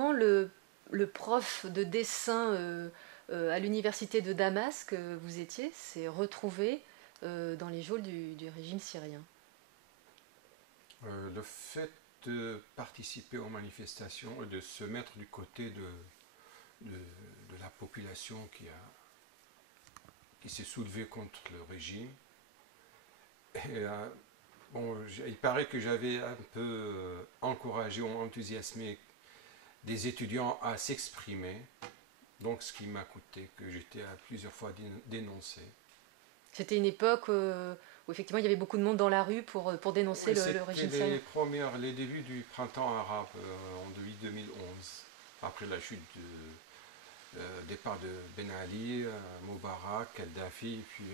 comment le prof de dessin à l'université de Damas que vous étiez s'est retrouvé dans les geôles du régime syrien? Le fait de participer aux manifestations et de se mettre du côté de la population qui s'est soulevée contre le régime. Et, bon, il paraît que j'avais un peu encouragé ou enthousiasmé des étudiants à s'exprimer, donc ce qui m'a coûté que j'étais à plusieurs fois dénoncé. C'était une époque où effectivement il y avait beaucoup de monde dans la rue pour dénoncer Oui, le c'était régime syrien. les débuts du printemps arabe en 2011, après la chute départ de Ben Ali, Moubarak, Kadhafi, puis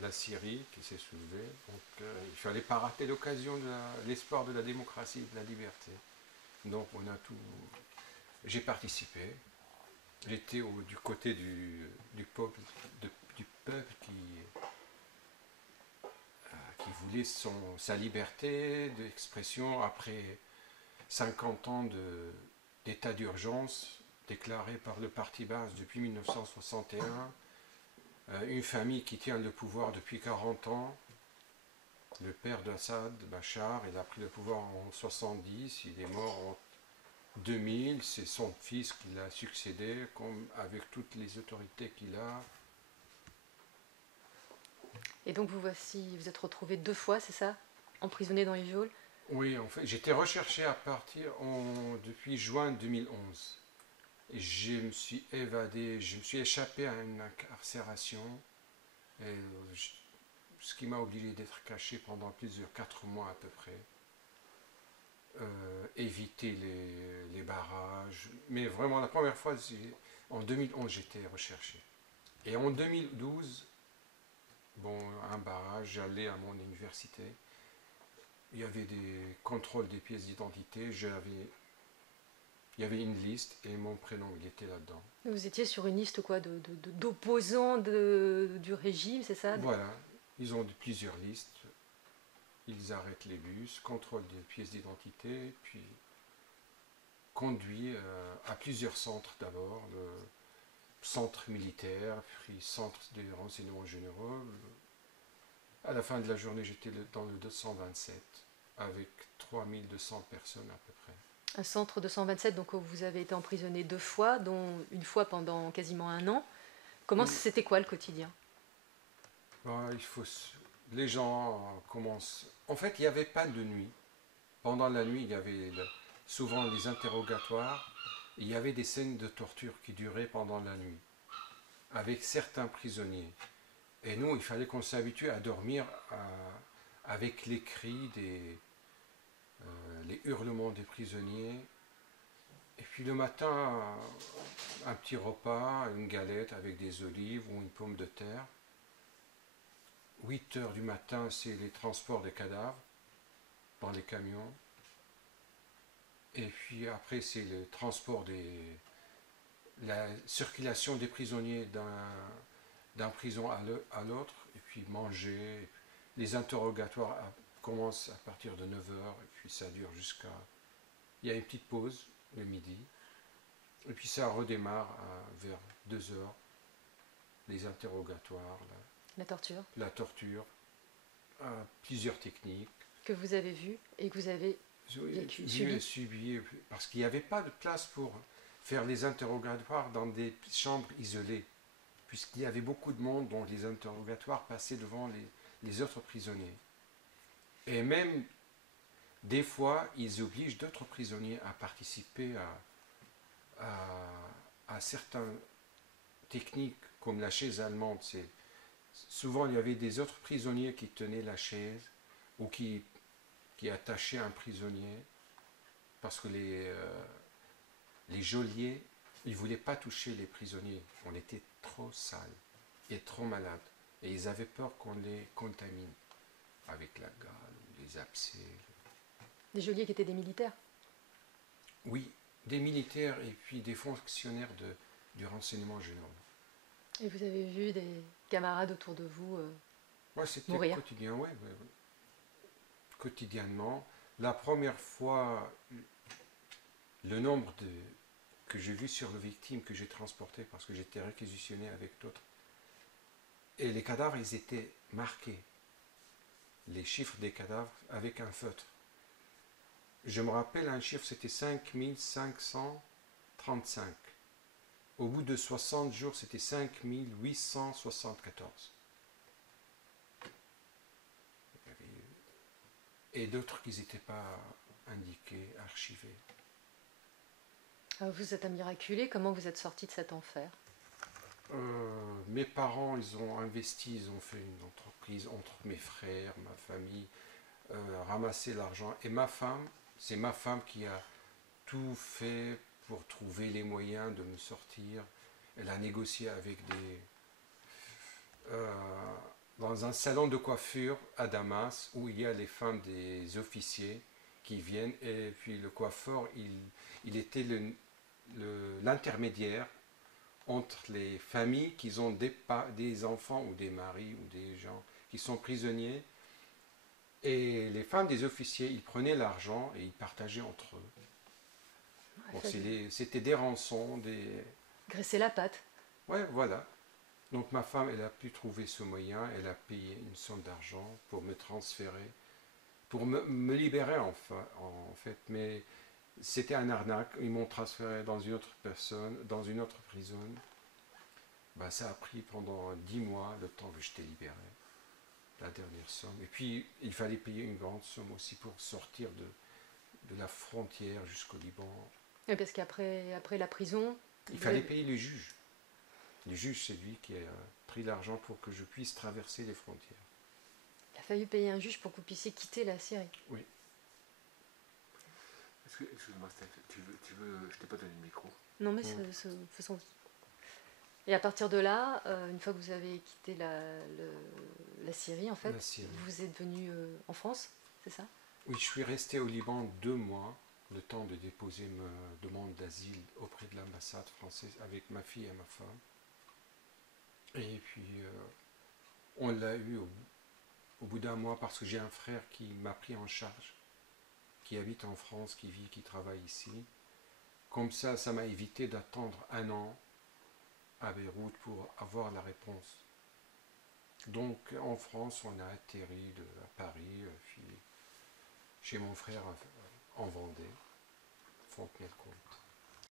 la Syrie qui s'est soulevée. Donc il ne fallait pas rater l'occasion de l'espoir de la démocratie et de la liberté. Donc on a tout. J'ai participé. J'étais du côté du peuple, du peuple qui voulait sa liberté d'expression après 50 ans d'état d'urgence déclaré par le parti Baas depuis 1961. Une famille qui tient le pouvoir depuis 40 ans. Le père d'Assad, Bachar, il a pris le pouvoir en 70, il est mort en 2000, c'est son fils qui l'a succédé, comme avec toutes les autorités qu'il a. Et donc vous êtes retrouvé deux fois, c'est ça? Emprisonné dans les geôles? Oui, en fait, j'étais recherché depuis juin 2011. Et je me suis évadé, je me suis échappé à une incarcération, et, ce qui m'a obligé d'être caché pendant 4 mois à peu près. Éviter les barrages. Mais vraiment, la première fois, en 2011, j'étais recherché. Et en 2012, bon, un barrage, j'allais à mon université. Il y avait des contrôles des pièces d'identité. Il y avait une liste et mon prénom, il était là-dedans. Vous étiez sur une liste quoi d'opposants du régime, c'est ça? Voilà, ils ont plusieurs listes. Ils arrêtent les bus, contrôlent des pièces d'identité, puis conduit à plusieurs centres d'abord, le centre militaire, puis centre des renseignements généraux. À la fin de la journée, j'étais dans le 227 avec 3200 personnes à peu près. Un centre de 127, donc où vous avez été emprisonné deux fois, dont une fois pendant quasiment un an. Comment Oui, c'était quoi le quotidien? il faut, les gens commencent. En fait, il n'y avait pas de nuit. Pendant la nuit, il y avait souvent les interrogatoires. Il y avait des scènes de torture qui duraient pendant la nuit, avec certains prisonniers. Et nous, il fallait qu'on s'habitue à dormir avec les cris, les hurlements des prisonniers. Et puis le matin, un petit repas, une galette avec des olives ou une pomme de terre. 8 heures du matin, c'est les transports des cadavres dans les camions. Et puis après, c'est le transport la circulation des prisonniers d'un prison à l'autre, et puis manger. Les interrogatoires commencent à partir de 9 heures, et puis ça dure jusqu'à. Il y a une petite pause le midi, et puis ça redémarre vers 2 heures. Les interrogatoires, La torture la torture, plusieurs techniques. que vous avez vue et que vous avez vécu, Vu et subie. subi, parce qu'il n'y avait pas de place pour faire les interrogatoires dans des chambres isolées, puisqu'il y avait beaucoup de monde, dont les interrogatoires passaient devant les autres prisonniers. Et même, des fois, ils obligent d'autres prisonniers à participer à certaines techniques, comme la chaise allemande. Souvent, il y avait des autres prisonniers qui tenaient la chaise ou qui attachaient un prisonnier, parce que les geôliers, ils ne voulaient pas toucher les prisonniers. On était trop sales et trop malades. Et ils avaient peur qu'on les contamine avec la gale, les abcès. Des geôliers qui étaient des militaires. Oui, des militaires et puis des fonctionnaires du renseignement général. Et vous avez vu des camarades autour de vous Ouais, c'était mourir. quotidien, ouais, quotidiennement. La première fois, le nombre que j'ai vues sur les victimes que j'ai transportées parce que j'étais réquisitionné avec d'autres. Et les cadavres, ils étaient marqués, les chiffres des cadavres, avec un feutre. Je me rappelle un chiffre, c'était 5535. Au bout de 60 jours, c'était 5874. Et d'autres qui n'étaient pas indiqués, archivés. Ah, vous êtes un miraculé, comment vous êtes sorti de cet enfer? Mes parents, ils ont investi, ils ont fait une entreprise entre mes frères, ma famille, ramasser l'argent. Et ma femme, c'est ma femme qui a tout fait pour trouver les moyens de me sortir. Elle a négocié avec dans un salon de coiffure à Damas où il y a les femmes des officiers qui viennent et puis le coiffeur, il était l'intermédiaire entre les familles qui ont des enfants ou des maris ou des gens qui sont prisonniers et les femmes des officiers, ils prenaient l'argent et ils partageaient entre eux. Bon, c'était des rançons, des... Graisser la patte. Ouais, voilà. Donc ma femme, elle a pu trouver ce moyen, elle a payé une somme d'argent pour me transférer, pour me libérer en fait. Mais c'était un arnaque, ils m'ont transféré dans une autre personne, dans une autre prison. Ben, ça a pris pendant 10 mois le temps que j'étais libéré, la dernière somme. Et puis il fallait payer une grande somme aussi pour sortir de la frontière jusqu'au Liban. Oui, parce qu'après la prison... Il fallait payer le juge. Le juge, c'est lui qui a pris l'argent pour que je puisse traverser les frontières. Il a fallu payer un juge pour que vous puissiez quitter la Syrie. Oui. Excuse-moi, Steph, je t'ai pas donné le micro. Non, mais faisons... Et à partir de là, une fois que vous avez quitté la Syrie, en fait, Syrie. vous êtes venu en France, c'est ça? Oui, je suis resté au Liban 2 mois, le temps de déposer ma demande d'asile auprès de l'ambassade française avec ma fille et ma femme. Et puis, on l'a eu au bout d'un mois parce que j'ai un frère qui m'a pris en charge, qui habite en France, qui vit, qui travaille ici. Comme ça m'a évité d'attendre 1 an à Beyrouth pour avoir la réponse. Donc en France, on a atterri à Paris, puis chez mon frère en Vendée, Fontenay-le-Comte.